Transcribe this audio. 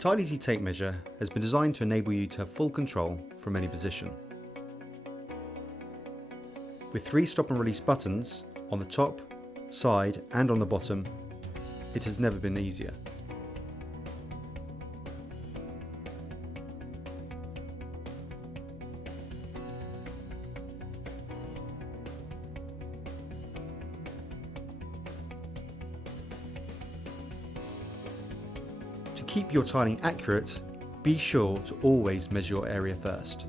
Tileasy Tape Measure has been designed to enable you to have full control from any position. With 3 stop and release buttons on the top, side and on the bottom, it has never been easier. To keep your tiling accurate, be sure to always measure your area first.